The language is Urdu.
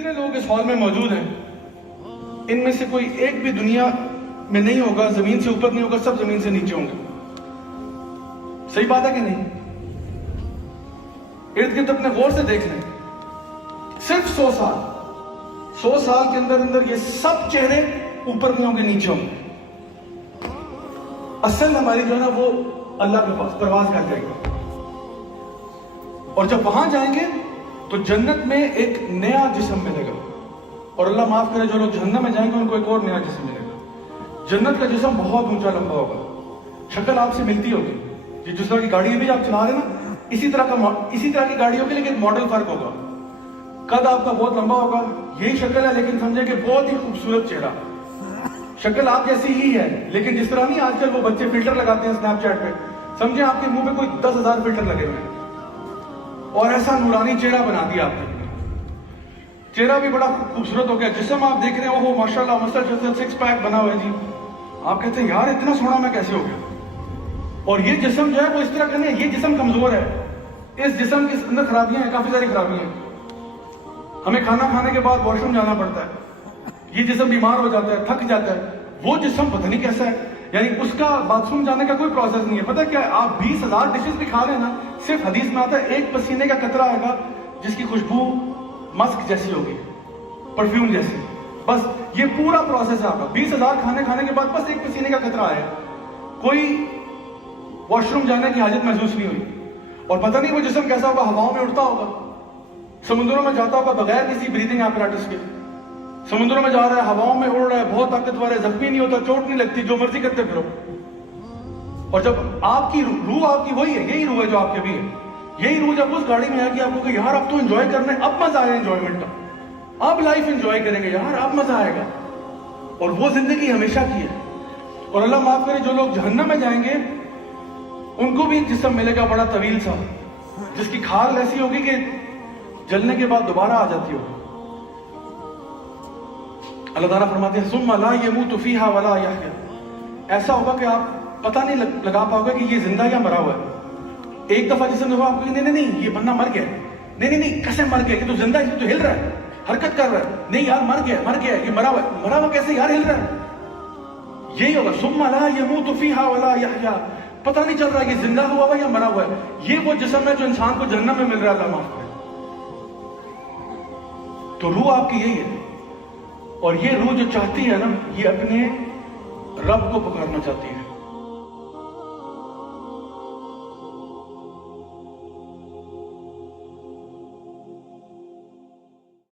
جتنے لوگ اس ہال میں موجود ہیں ان میں سے کوئی ایک بھی دنیا میں نہیں ہوگا زمین سے اوپر نہیں ہوگا, سب زمین سے نیچے ہوں گے. صحیح بات ہے کہ نہیں؟ ارد گرد اپنے غور سے دیکھ لیں, صرف 100 سال کے اندر یہ سب چہرے اوپر نہیں ہوں گے, نیچے ہوں گے. اصل ہماری جو ہے نا وہ اللہ کے پاس پرواز کر جائے گی. اور جب وہاں جائیں گے تو جنت میں ایک نیا جسم ملے گا. اور اللہ معاف کرے جو لوگ جہنم میں جائیں گے ان کو ایک اور نیا جسم ملے گا. جنت کا جسم بہت اونچا لمبا ہوگا, شکل آپ سے ملتی ہوگی. یہ جس طرح کی گاڑی ابھی آپ چلا رہے ہیں نا, اسی طرح کی گاڑی ہوگی, لیکن ماڈل فرق ہوگا. قد آپ کا بہت لمبا ہوگا, یہی شکل ہے, لیکن سمجھیں کہ بہت ہی خوبصورت چہرہ. شکل آپ جیسی ہی ہے, لیکن جس طرح نہیں آج کل وہ بچے فلٹر لگاتے ہیں اسنیپ چیٹ پہ, سمجھیں آپ کے منہ پہ کوئی 10,000 فلٹر لگے ہوئے ہیں اور ایسا نورانی چہرہ بنا دیا آپ نے. چہرہ بھی بڑا خوبصورت ہو گیا, جسم آپ دیکھ رہے ہیں وہ ماشاءاللہ مسل 6 پیک بنا ہوا ہے جی. آپ کہتے ہیں یار اتنا سونا میں کیسے ہو گیا. اور یہ جسم جو ہے وہ اس طرح کا نہیں ہے, یہ جسم کمزور ہے. اس جسم کے اندر خرابیاں ہیں, کافی ساری خرابیاں ہیں. ہمیں کھانا کھانے کے بعد واش روم جانا پڑتا ہے, یہ جسم بیمار ہو جاتا ہے, تھک جاتا ہے. وہ جسم پتہ نہیں کیسا ہے, یعنی اس کا باتھ روم جانے کا کوئی پروسیس نہیں ہے. پتہ کیا ہے, آپ 20,000 ڈشز بھی کھا لیں نا, صرف حدیث میں آتا ہے ایک پسینے کا قطرہ آئے گا جس کی خوشبو مسک جیسی ہوگی, پرفیوم جیسی. بس یہ پورا پروسیس ہے آپ کا. 20,000 کھانے کے بعد بس ایک پسینے کا قطرہ آیا, کوئی واش روم جانے کی حاجت محسوس نہیں ہوئی. اور پتہ نہیں وہ جسم کیسا ہوگا, ہواؤں میں اڑتا ہوگا, سمندروں میں جاتا ہوگا بغیر کسی بریدنگ ایپراٹس کے. سمندروں میں جا رہا ہے, ہواؤں میں اڑ رہا ہے, بہت طاقتور ہے, زخمی نہیں ہوتا, چوٹ نہیں لگتی, جو مرضی کرتے پھرو. اور جب آپ کی روح آپ کی وہی ہے, یہی روح ہے جو آپ کے بھی ہے. یہی روح جب اس گاڑی میں آئے گی آپ کو کہ یار اب تو انجوائے کرنا ہے, اب مزہ آئے انجوائمنٹ کا, اب لائف انجوائے کریں گے یار, اب مزہ آئے گا. اور وہ زندگی ہمیشہ کی ہے. اور اللہ معاف کرے جو لوگ جہنم میں جائیں گے ان کو بھی ایک جسم ملے گا بڑا طویل سا, جس کی کھال ایسی ہوگی کہ جلنے کے بعد دوبارہ آ جاتی ہوگی. اللہ تعالیٰ فرماتے ہیں ثم لا يموت فيها ولا يحيا. ایسا ہوگا کہ آپ پتہ نہیں لگا پاؤ گے کہ یہ زندہ یا مرا ہوا ہے. ایک دفعہ جسم ہوگا آپ کو نہیں یہ بندہ مر گیا, نہیں کیسے مر گیا, کہ تو زندہ ہے, تو ہل رہا ہے, حرکت کر رہا ہے, نہیں یار مر گیا, یہ مرا ہوا کیسے یار ہل رہا ہے. یہی ہوگا ثم لا يموت فيها ولا يحيا. پتہ نہیں چل رہا ہے کہ زندہ ہوا ہوا یا مرا ہوا ہے. یہ وہ جسم ہے جو انسان کو جہنم میں مل رہا ہے, اللہ معاف کرے. تو روح آپ کی یہی ہے. اور یہ روح جو چاہتی ہے نا, یہ اپنے رب کو پکارنا چاہتی ہے.